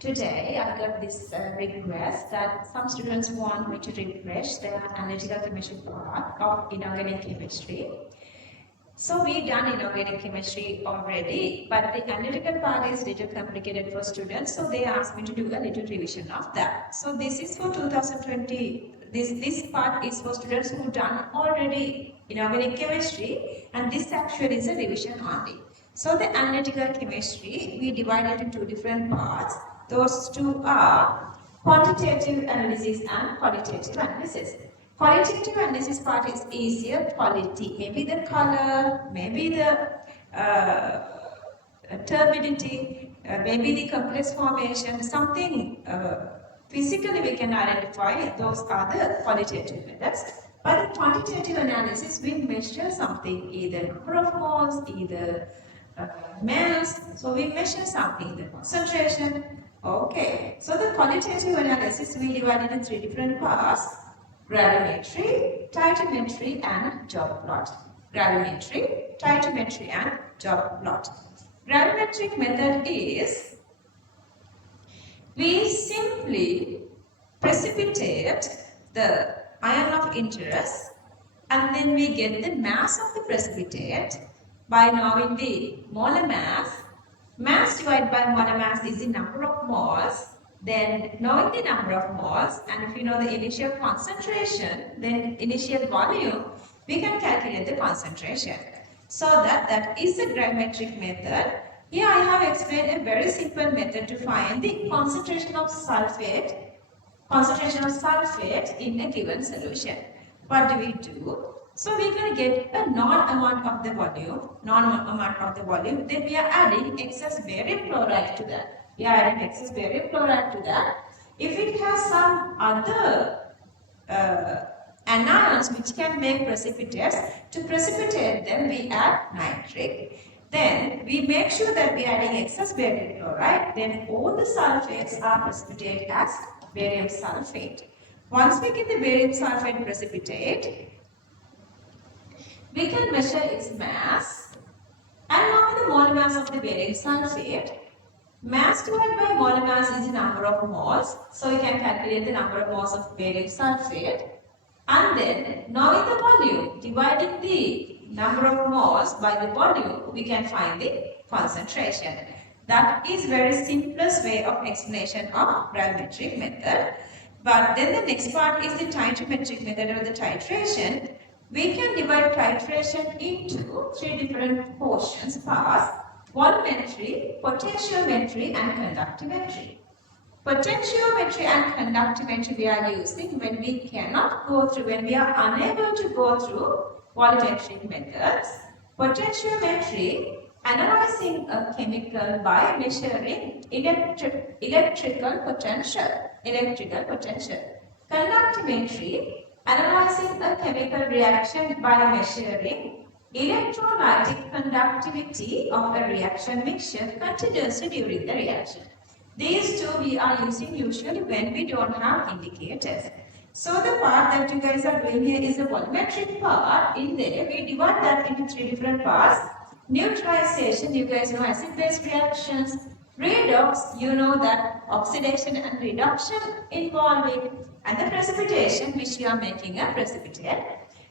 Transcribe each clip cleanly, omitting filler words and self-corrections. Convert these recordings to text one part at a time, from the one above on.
Today I got this request that some students want me to refresh their analytical chemistry part of inorganic chemistry. So we done inorganic chemistry already, but the analytical part is little complicated for students, so they asked me to do a little revision of that. So this is for 2020. This part is for students who done already inorganic chemistry, and this actually is a revision only. So the analytical chemistry we divide into two different parts. Those two are quantitative analysis and qualitative analysis. Qualitative analysis part is easier. Quality, maybe the color, maybe the turbidity, maybe the complex formation, something physically we can identify. Those are the qualitative methods. But the quantitative analysis, we measure something, either number of moles, either mass. So we measure something, the concentration. Okay. So the qualitative analysis we divide into three different parts: gravimetry, titometry, and job plot. Gravimetry, titometry, and job plot. Gravimetric method is we simply precipitate the ion of interest and then we get the mass of the precipitate by knowing the molar mass. Mass divided by molar mass is the number of moles. Then knowing the number of moles, and if you know the initial concentration, then initial volume, we can calculate the concentration. So that is the gravimetric method. Here I have explained a very simple method to find the concentration of sulfate in a given solution. What do we do? So we can get a known amount of the volume, then we are adding excess barium chloride to that. If it has some other anions which can make precipitates, to precipitate them we add nitric. Then we make sure that we are adding excess barium chloride, then all the sulfates are precipitated as barium sulfate. Once we get the barium sulfate precipitate, we can measure its mass and know the molar mass of the barium sulfate. Mass divided by molar mass is the number of moles, so we can calculate the number of moles of barium sulfate. And then knowing the volume, dividing the number of moles by the volume, we can find the concentration. That is very simplest way of explanation of gravimetric method. But then the next part is the titometric method or the titration. We can divide titration into three different portions, parts: volumetry, potentiometry, and conductimetry. Potentiometry and conductimetry we are using when we are unable to go through volumetric methods. Potentiometry, analyzing a chemical by measuring electrical potential. Conductimetry, analyzing a chemical reaction by measuring electrolytic conductivity of a reaction mixture continuously during the reaction. These two we are using usually when we don't have indicators. So the part that you guys are doing here is the volumetric part. In there we divide that into three different parts. Neutralization, you guys know acid-base reactions. Redox, you know that oxidation and reduction involving, and the precipitation, which we are making a precipitate.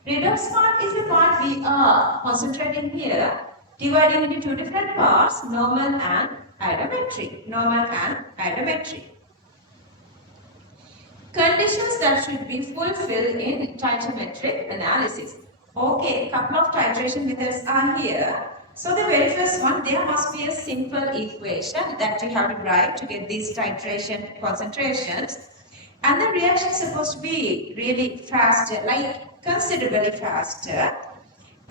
Redox part is the part we are concentrating here, dividing into two different parts, normal and iodometry. Conditions that should be fulfilled in titometric analysis. Okay, a couple of titration methods are here. So the very first one, there must be a simple equation that you have to write to get these titration concentrations. And the reaction is supposed to be really faster, like considerably faster.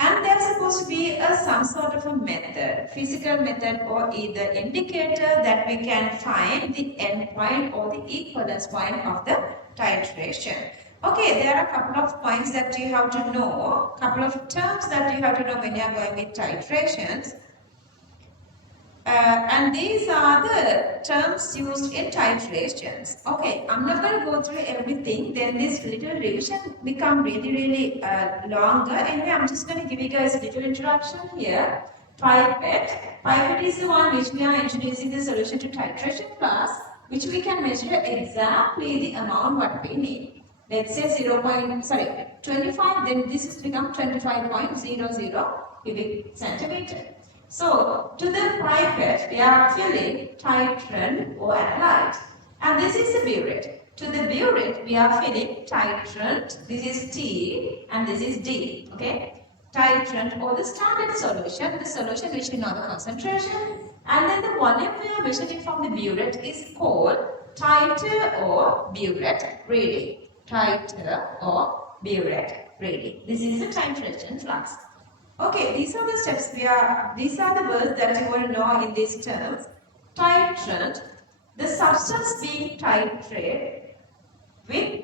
And there's supposed to be some sort of a method, physical method or either indicator that we can find the end point or the equivalence point of the titration. Okay, there are a couple of points that you have to know, couple of terms that you have to know when you are going with titrations. And these are the terms used in titrations. Okay, I'm not going to go through everything. Then this little revision become really longer. Anyway, I'm just going to give you guys a little introduction here. Pipette. Pipette is the one which we are introducing the solution to titration class. which we can measure exactly the amount what we need. Let's say 25, then this has become 25.00 cubic centimeter. So, to the pipette, we are filling titrant or analyte. And this is the burette. To the burette, we are filling titrant. This is T and this is D. Okay? Titrant or the standard solution, the solution which we know the concentration. And then the volume we are measuring from the burette is called titer or burette reading. Titer or burette reading. This is the titration flux. Okay, these are the steps these are the words that you will know in these terms. Titrant, the substance being titrated with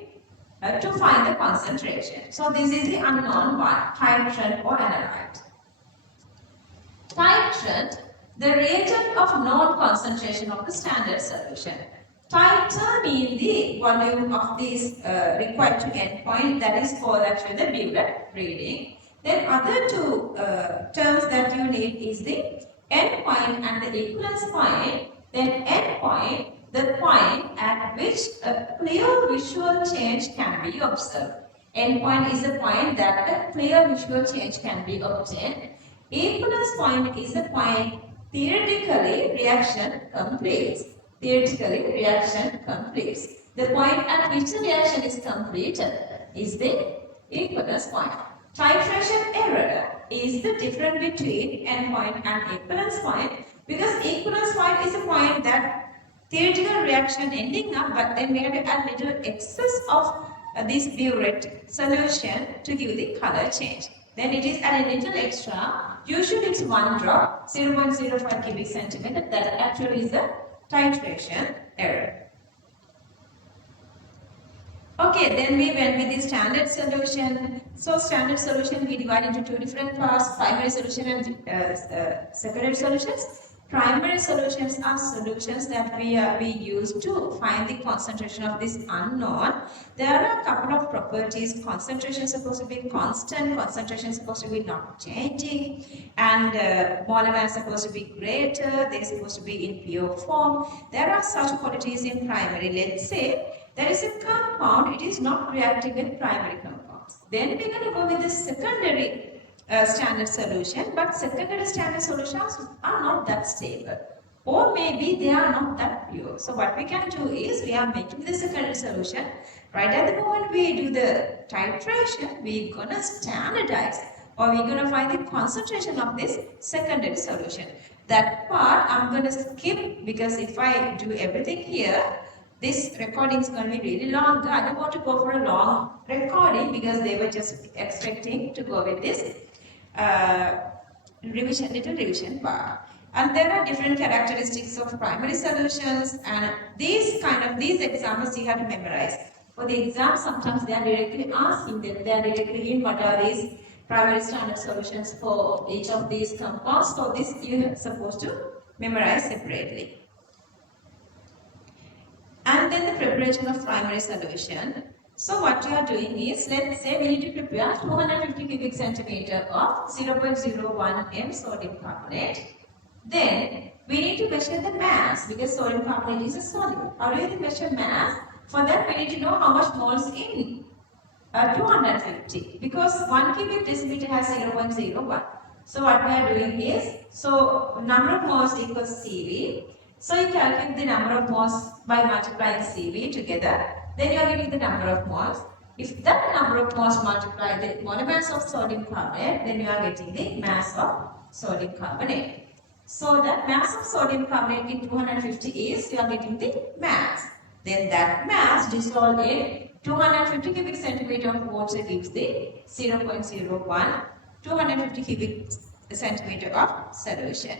to find the concentration. So this is the unknown one, titrant or analyte. Titrant, the reagent of known concentration of the standard solution. Titer means the volume of this required to endpoint, that is called actually the burette reading. Then other two terms that you need is the endpoint and the equivalence point. Then endpoint, the point at which a clear visual change can be observed. Endpoint is the point that a clear visual change can be obtained. Equivalence point is the point theoretically reaction completes. Theoretically reaction completes. The point at which the reaction is completed is the equivalence point. Titration error is the difference between endpoint and equivalence point, because equivalence point is a point that theoretical reaction ending up, but then we have to add little excess of this burette solution to give the color change. Then it is add a little extra. Usually it's 1 drop, 0.05 cubic centimeter. That actually is the titration error. Okay, then we went with the standard solution. So standard solution we divide into two different parts, primary solution and secondary solutions. Primary solutions are solutions that we use to find the concentration of this unknown. There are a couple of properties. Concentration is supposed to be constant, concentration is supposed to be not changing, and molar mass is supposed to be greater, they are supposed to be in pure form. There are such qualities in primary. Let's say there is a compound, it is not reacting with primary compounds. Then we are going to go with the secondary standard solution, but secondary standard solutions are not that stable, or maybe they are not that pure. So what we can do is we are making the secondary solution. Right at the moment we do the titration, we are going to standardize, or we are going to find the concentration of this secondary solution. That part I am going to skip, because if I do everything here, this recording is going to be really long. I don't want to go for a long recording, because they were just expecting to go with this little revision part. And there are different characteristics of primary solutions, and these examples you have to memorize. For the exam, sometimes they are directly asking them, they are directly in what are these primary standard solutions for each of these compounds. So this you are supposed to memorize separately. And then the preparation of primary solution. So what you are doing is, let's say we need to prepare 250 cubic centimeter of 0.01 m sodium carbonate. Then we need to measure the mass, because sodium carbonate is a solid. How do you measure mass? For that we need to know how much moles in 250, because 1 cubic decimeter has 0.01. So what we are doing is, so number of moles equals CV. So you calculate the number of moles by multiplying CV together. Then you are getting the number of moles. If that number of moles multiply the molar mass of sodium carbonate, then you are getting the mass of sodium carbonate. So that mass of sodium carbonate in 250 is, you are getting the mass. Then that mass dissolved in 250 cubic centimeter of water gives the 0.01 250 cubic centimeter of solution.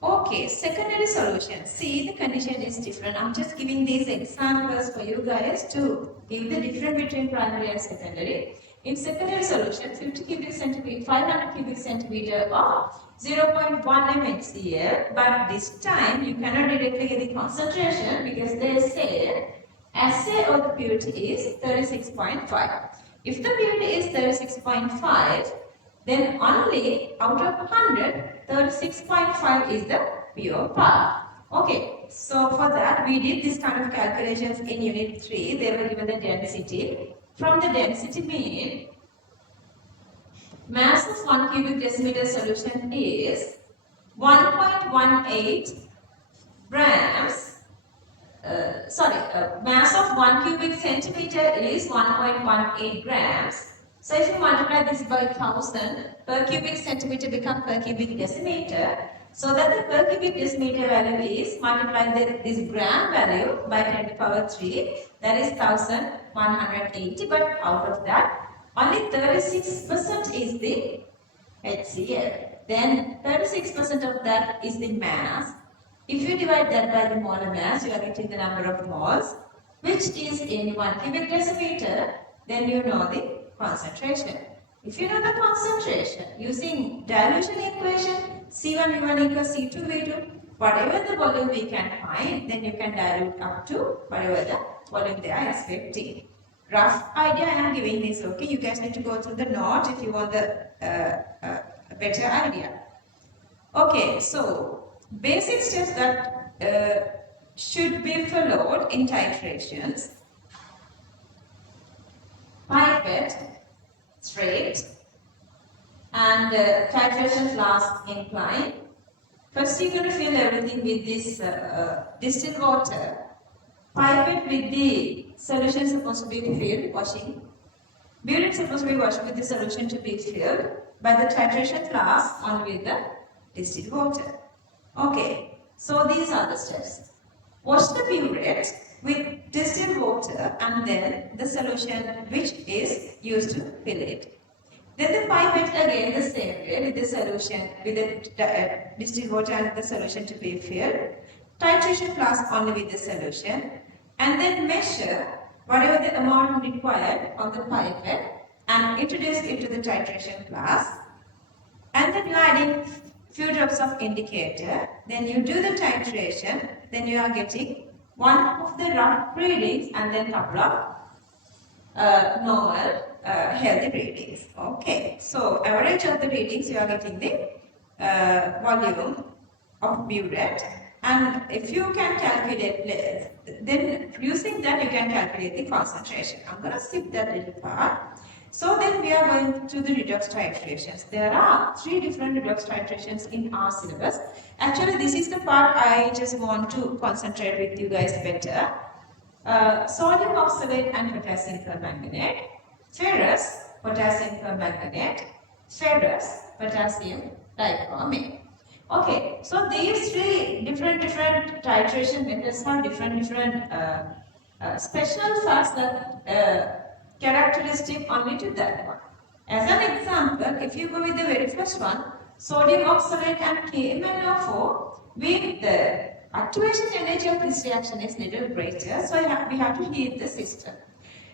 Okay, secondary solution. See, the condition is different. I'm just giving these examples for you guys to give the difference between primary and secondary. In secondary solution, 50 cubic centimeter, 500 cubic centimeter of 0.1 mHCl, but this time you cannot directly get the concentration, because they say assay of the purity is 36.5. If the purity is 36.5, then only out of 100, 36.5 is the pure part. Okay, so for that we did this kind of calculations in unit 3. They were given the density. From the density mean, mass of 1 cubic decimeter solution is 1.18 grams. Mass of 1 cubic centimeter is 1.18 grams. So if you multiply this by 1000, per cubic centimeter become per cubic decimeter. So that the per cubic decimeter value is multiply this gram value by 10 to the power 3, that is 1180. But out of that, only 36% is the HCl. Then 36% of that is the mass. If you divide that by the molar mass, you are getting the number of moles, which is in 1 cubic decimeter. Then you know the concentration. If you know the concentration, using dilution equation, C1V1 equals C2V2, whatever the volume we can find, then you can dilute up to whatever the volume they are expecting. Rough idea I am giving this, okay? You guys need to go through the note if you want the better idea. Okay, so basic steps that should be followed in titrations. Pipette, straight, and titration flask incline. First you're going to fill everything with this distilled water. Pipette with the solution supposed to be filled, washing. Burette supposed to be washed with the solution to be filled by the titration flask on with the distilled water. Okay, so these are the steps. Wash the burette with distilled water and then the solution which is used to fill it. Then the pipette again the same way with the solution, with the distilled water and the solution to be filled. Titration flask only with the solution, and then measure whatever the amount required on the pipette and introduce it to the titration flask. And then you are adding few drops of indicator. Then you do the titration. Then you are getting one of the rough readings and then couple of normal healthy readings. Okay, so average of the readings you are getting the volume of burette, and if you can calculate, then using that you can calculate the concentration. I'm going to skip that little part. So then we are going to the redox titrations. There are 3 different redox titrations in our syllabus. Actually, this is the part I just want to concentrate with you guys better. Sodium oxalate and potassium permanganate, ferrous, potassium permanganate, ferrous, potassium dichromate. Okay, so these 3 different titration methods have different special facts that characteristic only to that one. As an example, if you go with the very first one, sodium oxalate and KMnO4, with the activation energy of this reaction is little greater, so we have to heat the system.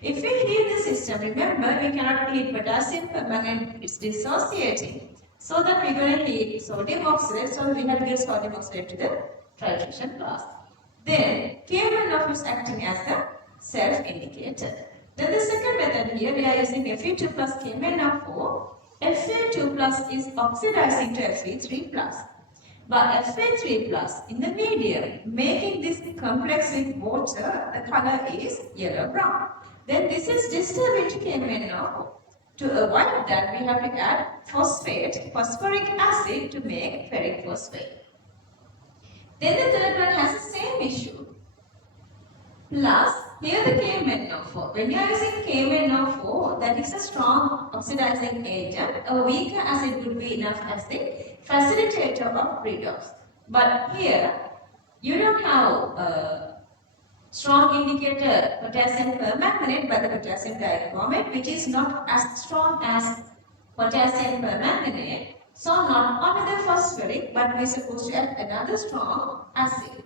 If we heat the system, remember we cannot heat potassium permanganate, it's dissociating. So that we're going to heat sodium oxalate, so we have to give sodium oxalate to the titration flask. Then KMnO4 is acting as a self-indicator. Then the second method here, we are using Fe2 plus KMnO4. Fe2 plus is oxidizing to Fe3 plus. But Fe3 plus in the medium, making this complex with water, the color is yellow-brown. Then this is distilled into KMnO4. To avoid that, we have to add phosphoric acid to make ferric phosphate. Then the third one has the same issue. Plus, here the KMnO4. When you are using KMnO4, that is a strong oxidizing agent. A weaker acid would be enough as the facilitator of redox. But here, you don't have strong indicator potassium permanganate but the potassium dichromate, which is not as strong as potassium permanganate. So not only the phosphoric, but we are supposed to add another strong acid.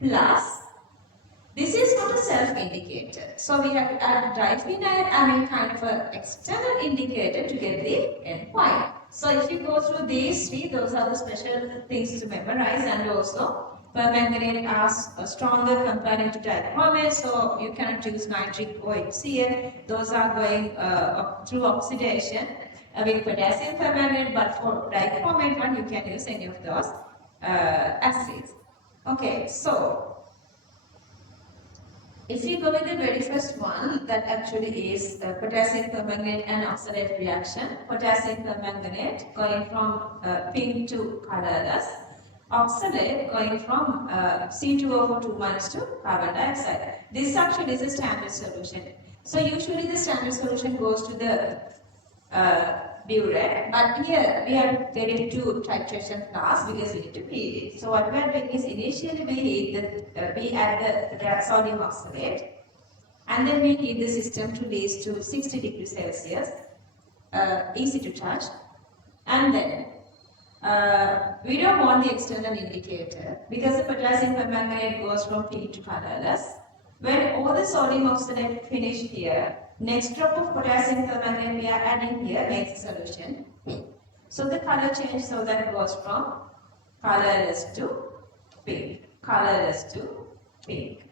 Plus, this is not a self-indicator. So we have to add diphenyl amine kind of an external indicator to get the endpoint. So if you go through these 3, those are the special things to memorize, and also permanganate are stronger compared to dichromate, so you cannot use nitric or HCl. Those are going through oxidation with potassium permanganate, but for dichromate one you can use any of those acids. Okay, so if you go with the very first one, that actually is potassium permanganate and oxalate reaction. Potassium permanganate going from pink to colorless. Oxalate going from C2O4 2 minus to carbon dioxide. This actually is a standard solution. So usually the standard solution goes to the burette, but here we are getting two titration class because we need to heat it. So what we are doing is initially we add the sodium oxalate, and then we heat the system to reach to 60 degrees Celsius, easy to touch, and then we don't want the external indicator because the potassium permanganate goes from pink to colorless. When all the sodium oxalate finish here, next drop of potassium permanganate we are adding here makes the solution pink. So the color change, so that goes from colorless to pink, colorless to pink.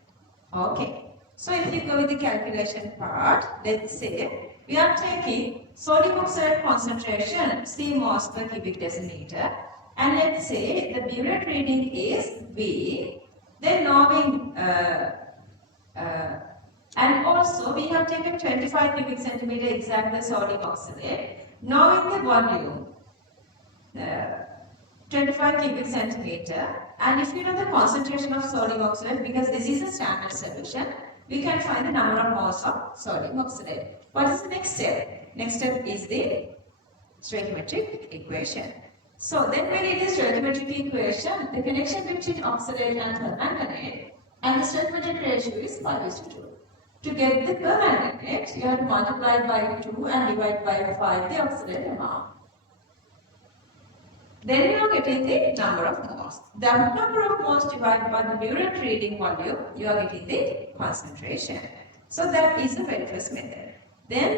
Okay. So if you go with the calculation part, let's say we are taking sodium oxide concentration C moles per cubic decimeter, and let's say the burette reading is V. Then knowing and also we have taken 25 cubic centimeter exact the sodium oxalate. Knowing the volume, 25 cubic centimeter, and if you know the concentration of sodium oxalate, because this is a standard solution, we can find the number of moles of sodium oxalate. What is the next step? Next step is the stoichiometric equation. So then when it is stoichiometric equation, the connection between oxalate and permanganate and the stoichiometric ratio is 5:2. To get the permanganate, you have to multiply by 2 and divide by 5 the oxalate amount. Then you are getting the number of moles. The number of moles divided by the burette reading volume, you are getting the concentration. So that is the very first method. Then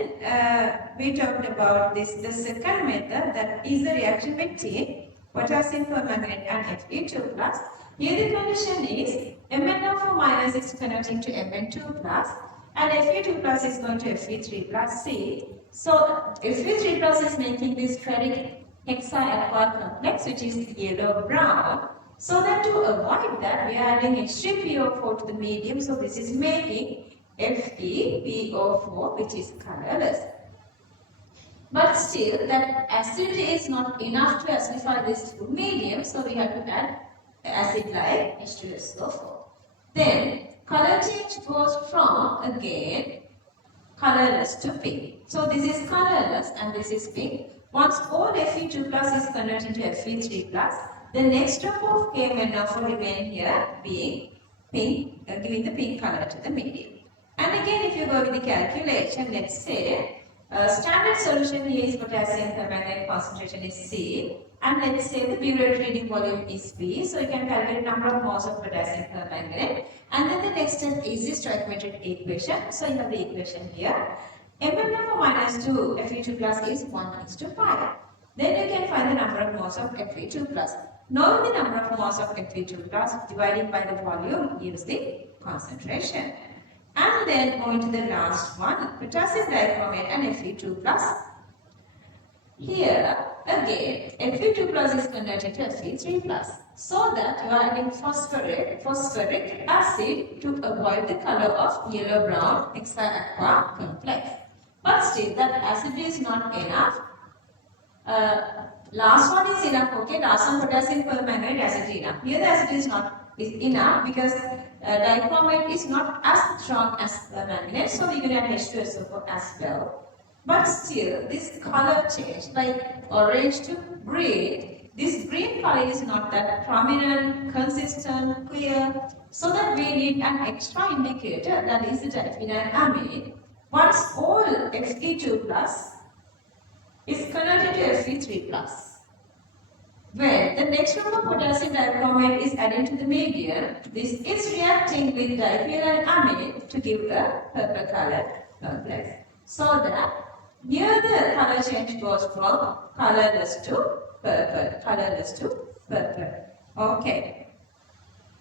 we talked about this. The second method, that is the reaction between potassium permanganate and Fe2 plus. Here the condition is MnO4 minus is converting to Mn2 plus, and Fe2 plus is going to Fe3 plus C. So Fe3 plus is making this ferric hexa-aqua complex, which is yellow brown. So that to avoid that, we are adding H3PO4 to the medium. So this is making FePO4, which is colorless. But still, that acidity is not enough to acidify this to medium, so we have to add acid like H2SO4. Then color change goes from again colorless to pink. So this is colorless and this is pink. Once all Fe2 plus is converted into Fe3 plus, the next drop of KMnO4 remain here being pink, giving the pink color to the medium. And again, if you go with the calculation, let's say standard solution here is potassium permanganate concentration is C, and let's say the burette reading volume is V. So you can calculate number of moles of potassium permanganate, and then the next step is the stoichiometric equation. So you have the equation here. MnO4 minus 2 Fe2 plus is 1:5. Then you can find the number of moles of Fe2 plus. Knowing the number of moles of Fe2 plus dividing by the volume gives the concentration. And then going to the last one, potassium dichromate and Fe2 plus. Here again, Fe2 plus is converted to Fe3 plus, so that you are adding phosphoric acid to avoid the color of yellow-brown hexa-aqua complex. But still, that acid is not enough. Last one is enough. Okay, last one potassium permanganate acid is enough. Here the acid is not enough because dichromate is not as strong as permanganate, so we can add H2SO4 as well. But still, this color change, like orange to green, this green color is not that prominent, consistent, clear, so that we need an extra indicator, that is the diphenyl amide. Once all Fe2 plus is converted to Fe3 plus. When the next group of potassium dichromate is added to the medium, this is reacting with diphenyl amide to give a purple color complex. So that here the color change goes from colorless to purple, colorless to purple. Okay.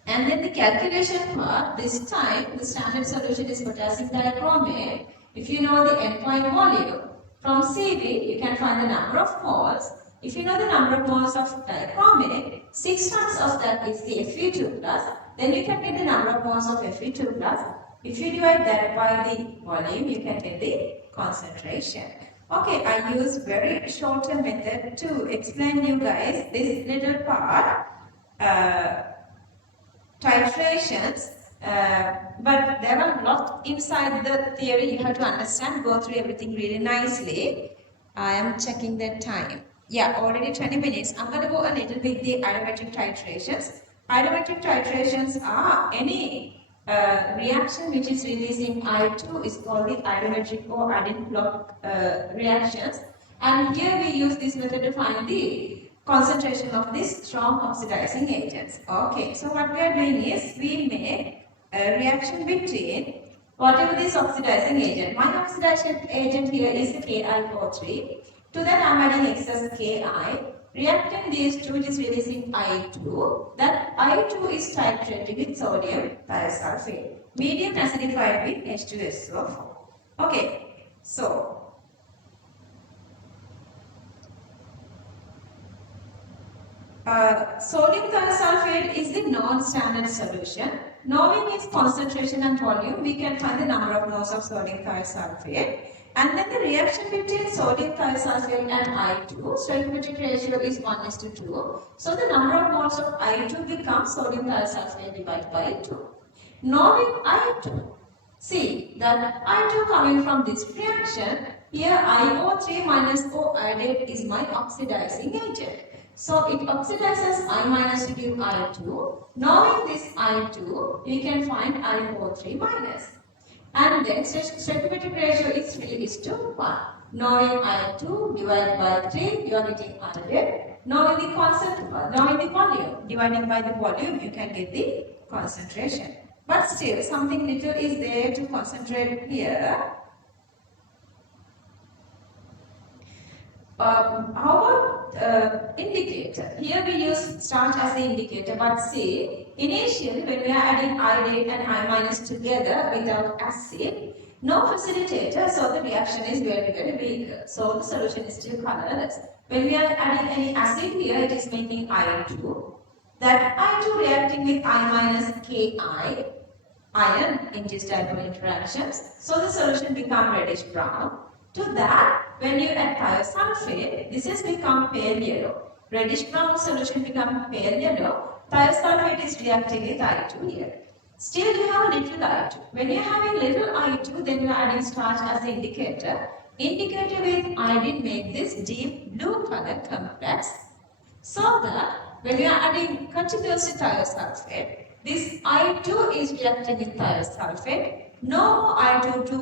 And then the calculation part, this time the standard solution is potassium dichromate. If you know the endpoint volume, from CV you can find the number of moles. If you know the number of moles of dichromic, 6 times of that is the Fe2 plus, then you can get the number of moles of Fe2 plus. If you divide that by the volume, you can get the concentration. Okay, I use very shorter method to explain you guys this little part, titrations, but there are a lot inside the theory you have to understand, go through everything really nicely. I am checking the time. Yeah, already 20 minutes. I'm going to go a little bit the aromatic titrations. Aromatic titrations are any reaction which is releasing I2 is called the aromatic or iodine block reactions. And here we use this method to find the concentration of these strong oxidizing agents. Okay, so what we are doing is we make a reaction between whatever this oxidizing agent. My oxidation agent here is KiO3. To that I am adding excess Ki. Reacting these two, it is releasing I2. That I2 is titrated with sodium thiosulfate. Medium acidified with H2SO4. Okay, so sodium thiosulfate is the non-standard solution. Knowing its concentration and volume, we can find the number of moles of sodium thiosulfate. And then the reaction between sodium thiosulfate and I2, stoichiometric ratio is 1:2. So the number of moles of I2 becomes sodium thiosulfate divided by 2. Knowing I2, see that I2 coming from this reaction, here IO3 minus O iodide is my oxidizing agent. So it oxidizes I minus to give I2. Knowing this I2, we can find IO3 minus. And then stoichiometric ratio is 3:1. Knowing I2 divided by 3, you are getting iodide. Knowing the volume, dividing by the volume, you can get the concentration. But still, something little is there to concentrate here. How about indicator? Here we use starch as the indicator, but see, initially when we are adding iodide and I minus together without acid, no facilitator, so the reaction is very weak. So the solution is still colorless. When we are adding any acid here, it is making I2. That I2 reacting with I minus Ki, iron induced dipole interactions. So the solution become reddish brown. To that, when you add thiosulfate, this has become pale yellow. Reddish brown solution become pale yellow. Thiosulfate is reacting with I2 here. Still you have little I2. When you are having little I2, then you are adding starch as the indicator. Indicator with iodine make this deep blue color complex. So that when you are adding continuously thiosulfate, this I2 is reacting with thiosulfate. No I2 to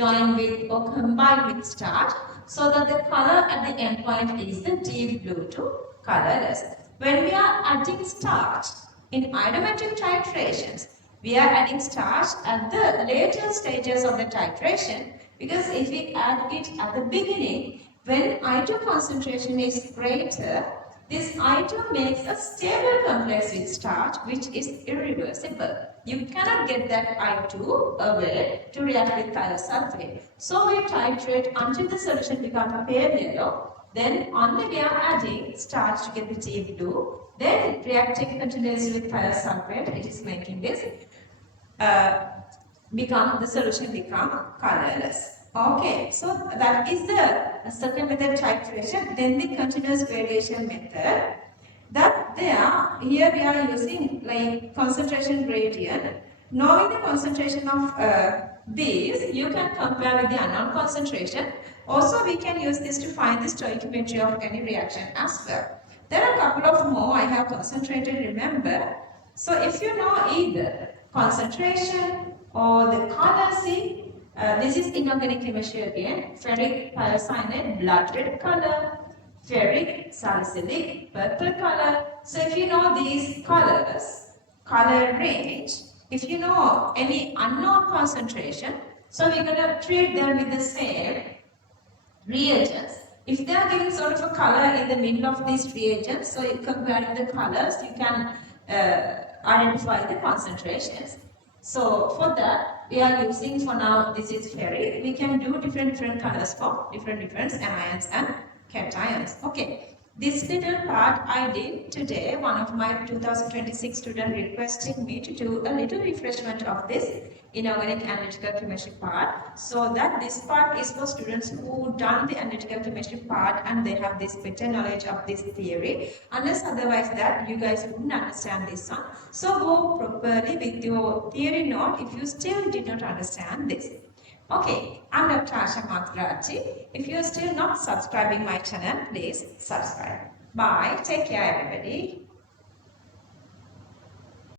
join with or combine with starch, so that the color at the end point is the deep blue to colorless. When we are adding starch in iodometric titrations, we are adding starch at the later stages of the titration, because if we add it at the beginning, when I2 concentration is greater, this I2 makes a stable complex with starch, which is irreversible. You cannot get that I2 away to react with thiosulfate. So we titrate until the solution becomes pale yellow. Then only we are adding starch to get the deep blue. Then reacting continuously with thiosulfate, it is making this the solution become colorless. Okay, so that is the second method, titration. Then the continuous variation method. That here we are using like concentration gradient. Knowing the concentration of these, you can compare with the unknown concentration. Also, we can use this to find the stoichiometry of any reaction as well. There are a couple of more I have concentrated, remember. So if you know either concentration or the color, see, this is inorganic chemistry again. Ferric thiocyanate, blood red color. Ferric, salicylic, purple color. So if you know these colors, color range, if you know any unknown concentration, so we're going to treat them with the same reagents. If they are giving sort of a color in the middle of these reagents, so comparing the colors, you can identify the concentrations. So for that, we are using for now, this is ferric. We can do different colors for different anions and cations. Okay. This little part I did today, one of my 2026 students requested me to do a little refreshment of this inorganic analytical chemistry part, so that this part is for students who done the analytical chemistry part and they have this better knowledge of this theory. Unless otherwise that you guys wouldn't understand this one. So go properly with your theory note if you still did not understand this. Okay, I'm Dr. Asha Mathotaarachchi. If you're still not subscribing my channel, please subscribe. Bye. Take care, everybody.